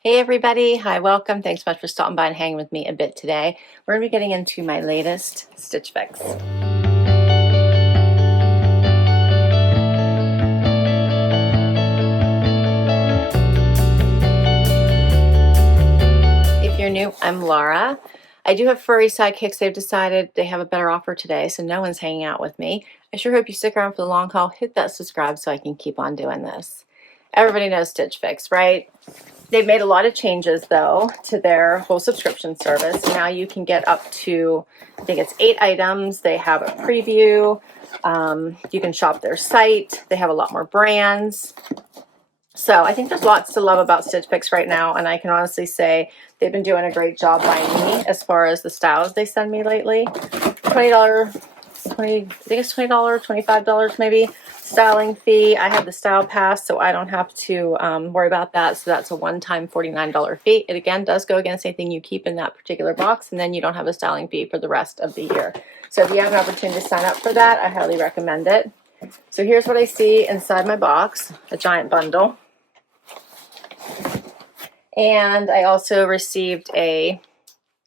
Hey everybody, hi, welcome. Thanks so much for stopping by and hanging with me a bit today. We're going to be getting into my latest Stitch Fix. If you're new, I'm Laura. I do have furry sidekicks. They've decided they have a better offer today, so no one's hanging out with me. I sure hope you stick around for the long haul. Hit that subscribe so I can keep on doing this. Everybody knows Stitch Fix, right? They've made a lot of changes, though, to their whole subscription service. Now you can get up to, I think it's 8 items. They have a preview. You can shop their site. They have a lot more brands. So I think there's lots to love about Stitch Fix right now, and I can honestly say they've been doing a great job by me as far as the styles they send me lately. $20, I think it's $20, $25 maybe styling fee. I have the style pass, so I don't have to worry about that. So that's a one-time $49 fee. It again does go against anything you keep in that particular box, and then you don't have a styling fee for the rest of the year. So if you have an opportunity to sign up for that, I highly recommend it. So here's what I see inside my box, a giant bundle. And I also received a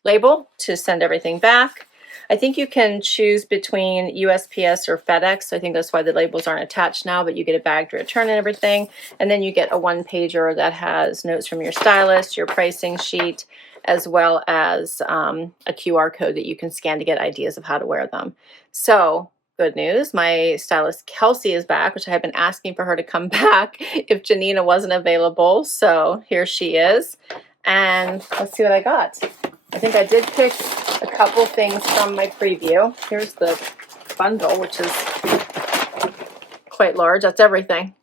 label to send everything back. I think you can choose between USPS or FedEx, so I think that's why the labels aren't attached now, but you get a bag to return and everything. And then you get a one-pager that has notes from your stylist, your pricing sheet, as well as a QR code that you can scan to get ideas of how to wear them. So good news, my stylist Kelsey is back, which I have been asking for her to come back if Janina wasn't available. So here she is. And let's see what I got. I think I did pick a couple things from my preview. Here's the bundle, which is quite large. That's everything.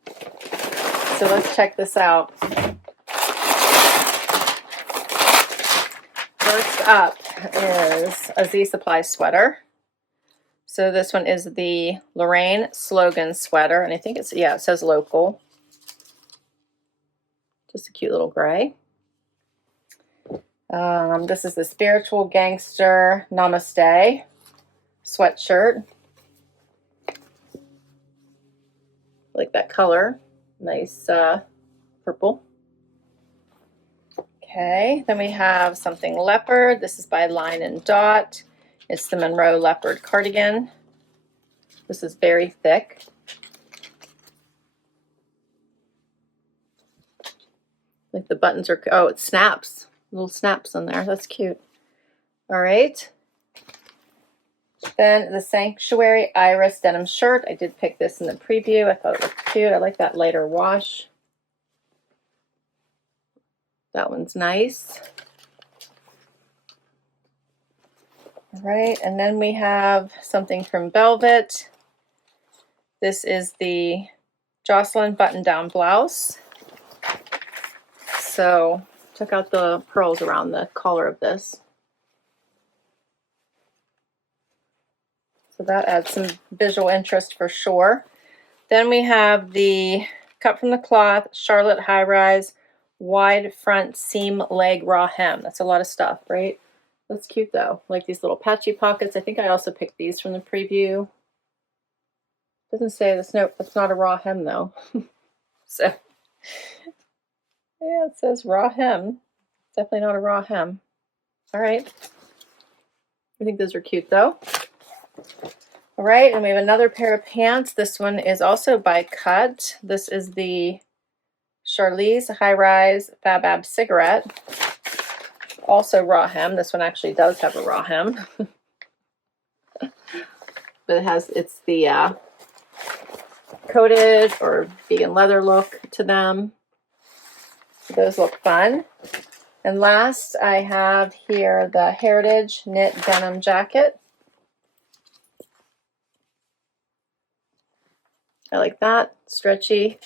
So let's check this out. First up is a Z Supply sweater. So this one is the Lorraine Slogan sweater, and I think it's, yeah, it says local. Just a cute little gray. This is the Spiritual Gangster Namaste sweatshirt. I like that color. Nice purple. Okay, then we have something Leopard. This is by Line and Dot. It's the Monroe Leopard cardigan. This is very thick. Like the buttons are, oh, it snaps. Little snaps on there. That's cute. All right. Then the Sanctuary Iris denim shirt. I did pick this in the preview. I thought it looked cute. I like that lighter wash. That one's nice. All right, and then we have something from Velvet. This is the Jocelyn button-down blouse. So check out the pearls around the collar of this. So that adds some visual interest for sure. Then we have the cut from the cloth Charlotte high rise wide front seam leg raw hem. That's a lot of stuff, right? That's cute though. I like these little patchy pockets. I think I also picked these from the preview. Doesn't say this. Nope, it's not a raw hem though. So yeah, it says raw hem. Definitely not a raw hem. All right. I think those are cute though. All right, and we have another pair of pants. This one is also by Cut. This is the Charlize High Rise Fab Cigarette. Also raw hem. This one actually does have a raw hem. But it's the coated or vegan leather look to them. Those look fun. And last, I have here the Heritage Knit Denim Jacket. I like that. Stretchy.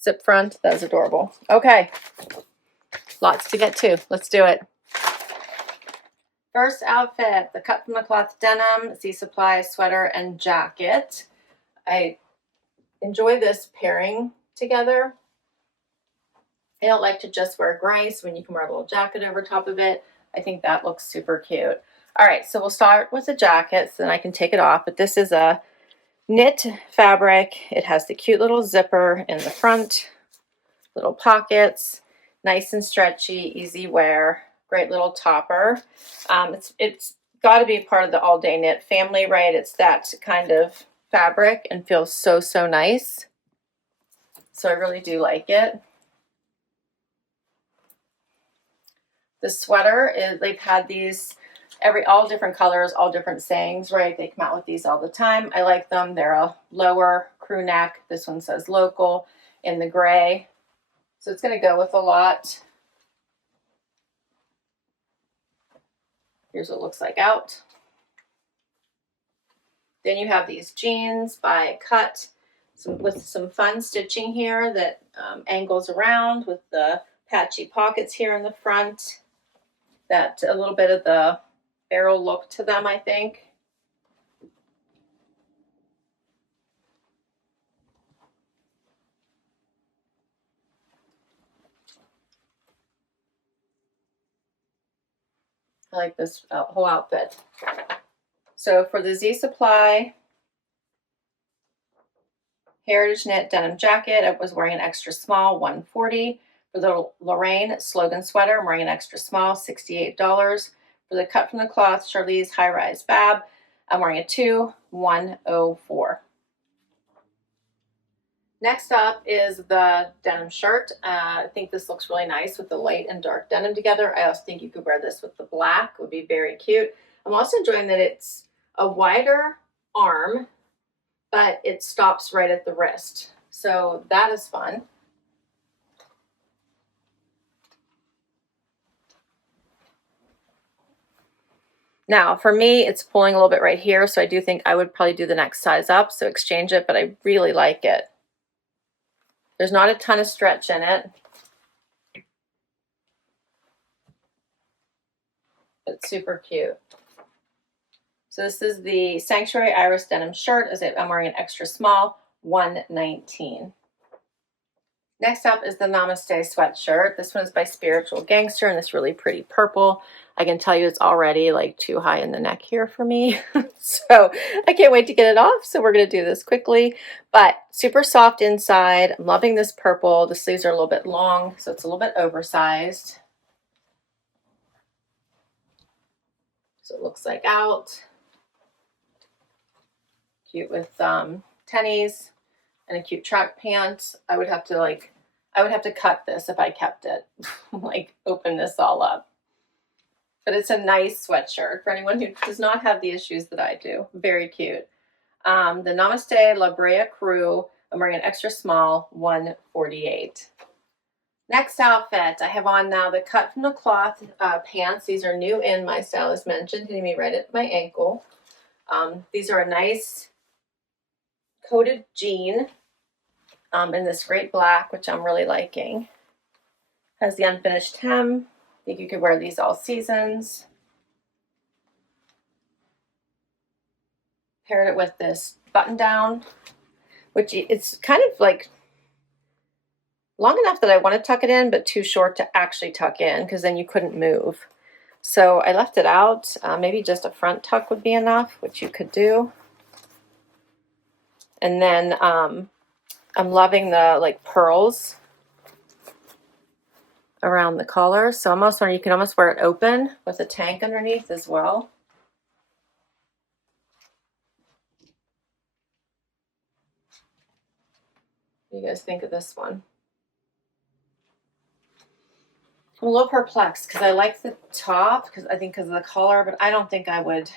Zip front. That's adorable. Okay. Lots to get to. Let's do it. First outfit, the cut from the cloth denim, Z Supply sweater and jacket. I enjoy this pairing together. I don't like to just wear gray, so when you can wear a little jacket over top of it, I think that looks super cute. All right, so we'll start with the jacket, so then I can take it off. But this is a knit fabric. It has the cute little zipper in the front, little pockets. Nice and stretchy, easy wear, great little topper. It's got to be part of the all day knit family, right? It's that kind of fabric and feels so, so nice. So I really do like it. The sweater is, they've had these all different colors, all different sayings, right? They come out with these all the time. I like them. They're a lower crew neck. This one says local in the gray. So it's going to go with a lot. Here's what it looks like out. Then you have these jeans by Cut with some fun stitching here that angles around with the patchy pockets here in the front. That a little bit of the barrel look to them, I think. I like this whole outfit. So for the Z Supply Heritage Knit Denim Jacket, I was wearing an extra small, $140. For the Lorraine Slogan Sweater, I'm wearing an extra small, $68. For the Cut from the Cloth Charlize High Rise Fab, I'm wearing a 2, $104. Next up is the denim shirt. I think this looks really nice with the light and dark denim together. I also think you could wear this with the black. It would be very cute. I'm also enjoying that it's a wider arm, but it stops right at the wrist. So that is fun. Now, for me, it's pulling a little bit right here, so I do think I would probably do the next size up, so exchange it, but I really like it. There's not a ton of stretch in it. It's super cute. So this is the Sanctuary Iris Denim shirt. I'm wearing an extra small, $119. Next up is the Namaste sweatshirt. This one is by Spiritual Gangster in this really pretty purple. I can tell you it's already like too high in the neck here for me. So I can't wait to get it off. So we're going to do this quickly, but super soft inside. I'm loving this purple. The sleeves are a little bit long, so it's a little bit oversized. So it looks like out. Cute with tennies and a cute track pant. I would have to cut this if I kept it. Like open this all up. But it's a nice sweatshirt for anyone who does not have the issues that I do. Very cute. The Namaste La Brea Crew, I'm wearing an extra small, $148. Next outfit, I have on now the Cut from the Cloth pants. These are new in, my stylist mentioned, hitting me right at my ankle. These are a nice coated jean in this great black, which I'm really liking. Has the unfinished hem. I think you could wear these all seasons. Paired it with this button down, which it's kind of like long enough that I want to tuck it in, but too short to actually tuck in because then you couldn't move. So I left it out. Maybe just a front tuck would be enough, which you could do. And then I'm loving the like pearls around the collar. So you can almost wear it open with a tank underneath as well. What do you guys think of this one? I'm a little perplexed because I like the top because of the collar, but I don't think I would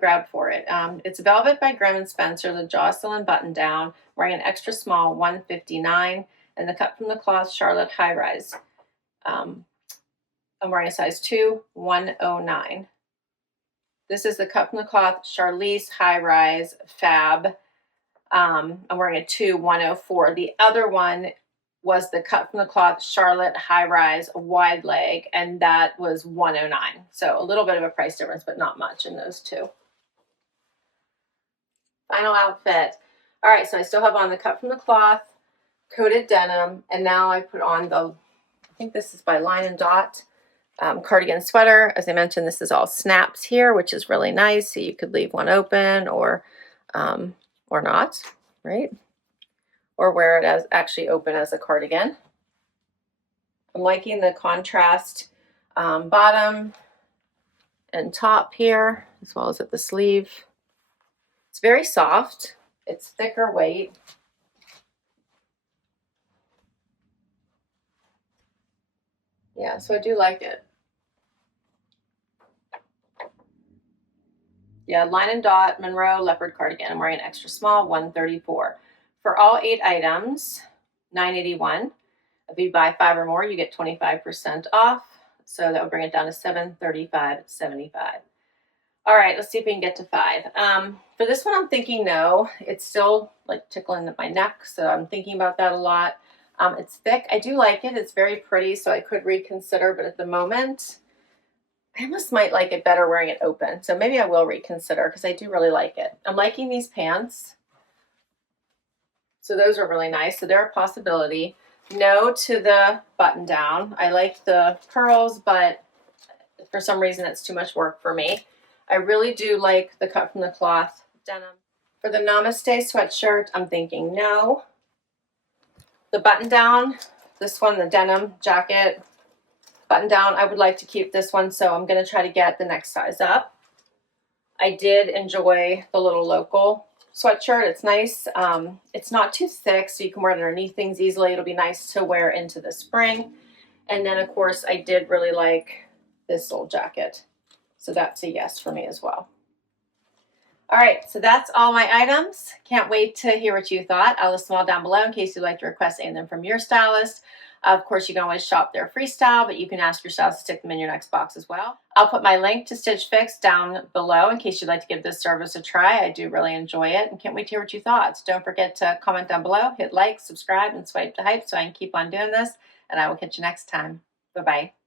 grab for it. It's Velvet by Graham & Spencer, the Jocelyn button down, wearing an extra small, $159, and the Cut from the Cloth Charlotte High Rise. I'm wearing a size 2, $109. This is the Cut from the Cloth Charlize High Rise Fab. I'm wearing a 2, $104. The other one was the Cut from the Cloth Charlotte High Rise Wide Leg, and that was $109. So a little bit of a price difference, but not much in those two. Final outfit. All right, so I still have on the Cut from the Cloth coated denim, and now I put on I think this is by Line and Dot cardigan sweater. As I mentioned, this is all snaps here, which is really nice. So you could leave one open or not, right? Or wear it as actually open as a cardigan. I'm liking the contrast bottom and top here, as well as at the sleeve. It's very soft. It's thicker weight. Yeah, so I do like it. Yeah, line and dot, Monroe leopard cardigan. I'm wearing an extra small, 134. For all 8 items, $9.81. If you buy 5 or more, you get 25% off. So that would bring it down to $735.75. All right, let's see if we can get to 5. For this one, I'm thinking no. It's still like tickling at my neck, so I'm thinking about that a lot. It's thick. I do like it. It's very pretty, so I could reconsider, but at the moment, I almost might like it better wearing it open. So maybe I will reconsider because I do really like it. I'm liking these pants. So those are really nice. So they're a possibility. No to the button down. I like the curls, but for some reason it's too much work for me. I really do like the cut from the cloth denim. For the Namaste sweatshirt, I'm thinking no. The button down, this one, the denim jacket, button down, I would like to keep this one, so I'm going to try to get the next size up. I did enjoy the little local sweatshirt. It's nice. It's not too thick, so you can wear it underneath things easily. It'll be nice to wear into the spring. And then, of course, I did really like this little jacket. So that's a yes for me as well. All right, so that's all my items. Can't wait to hear what you thought. I'll list them all down below in case you'd like to request any of them from your stylist. Of course, you can always shop their freestyle, but you can ask your stylist to stick them in your next box as well. I'll put my link to Stitch Fix down below in case you'd like to give this service a try. I do really enjoy it and can't wait to hear what you thought. So don't forget to comment down below, hit like, subscribe, and swipe to hype so I can keep on doing this. And I will catch you next time. Bye-bye.